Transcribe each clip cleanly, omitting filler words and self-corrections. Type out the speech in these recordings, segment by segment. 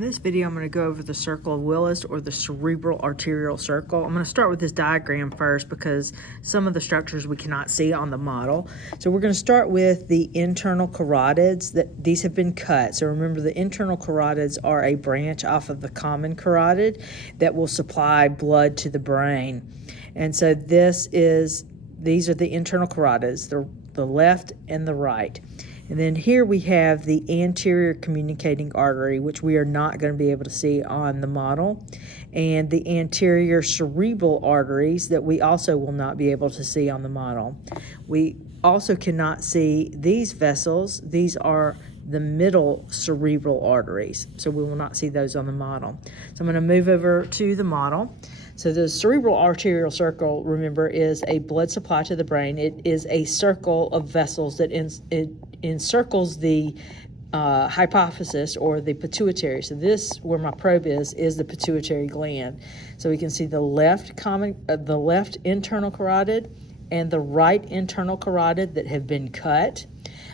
In this video, I'm going to go over the circle of Willis, or the cerebral arterial circle. I'm going to start with this diagram first because some of the structures we cannot see on the model. So we're going to start with the internal carotids. These have been cut. So remember, the internal carotids are a branch off of the common carotid that will supply blood to the brain. And so these are the internal carotids, the left and the right. And then here we have the anterior communicating artery, which we are not going to be able to see on the model, and the anterior cerebral arteries that we also will not be able to see on the model. We also cannot see these vessels. These are the middle cerebral arteries, so we will not see those on the model. So I'm going to move over to the model. So the cerebral arterial circle, remember, is a blood supply to the brain. It is a circle of vessels that encircles the hypophysis, or the pituitary. So this, where my probe is the pituitary gland. So we can see the left internal carotid and the right internal carotid that have been cut.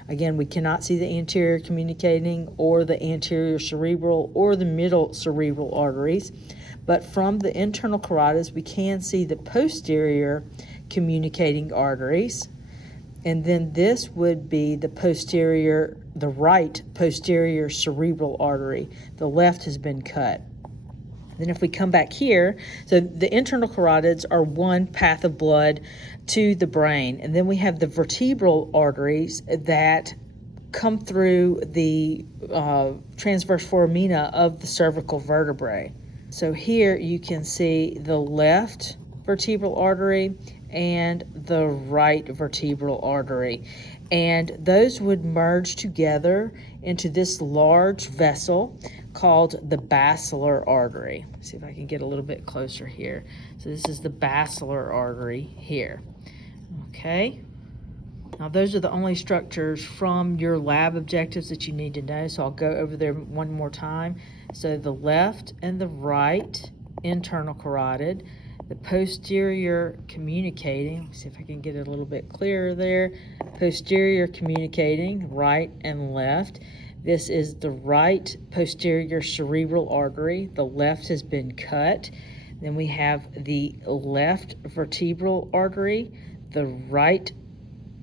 Again, we cannot see the anterior communicating or the anterior cerebral or the middle cerebral arteries. But from the internal carotids, we can see the posterior communicating arteries. And then this would be the right posterior cerebral artery. The left has been cut. Then if we come back here, so the internal carotids are one path of blood to the brain. And then we have the vertebral arteries that come through the transverse foramina of the cervical vertebrae. So here you can see the left vertebral artery and the right vertebral artery. And those would merge together into this large vessel called the basilar artery. Let's see if I can get a little bit closer here. So this is the basilar artery here. Okay. Now those are the only structures from your lab objectives that you need to know, so I'll go over there one more time. So the left and the right internal carotid, the posterior communicating, see if I can get it a little bit clearer there, posterior communicating, right and left. This is the right posterior cerebral artery. The left has been cut. Then we have the left vertebral artery, the right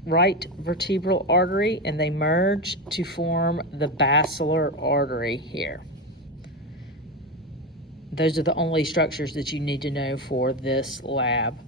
vertebral artery, and they merge to form the basilar artery here. Those are the only structures that you need to know for this lab.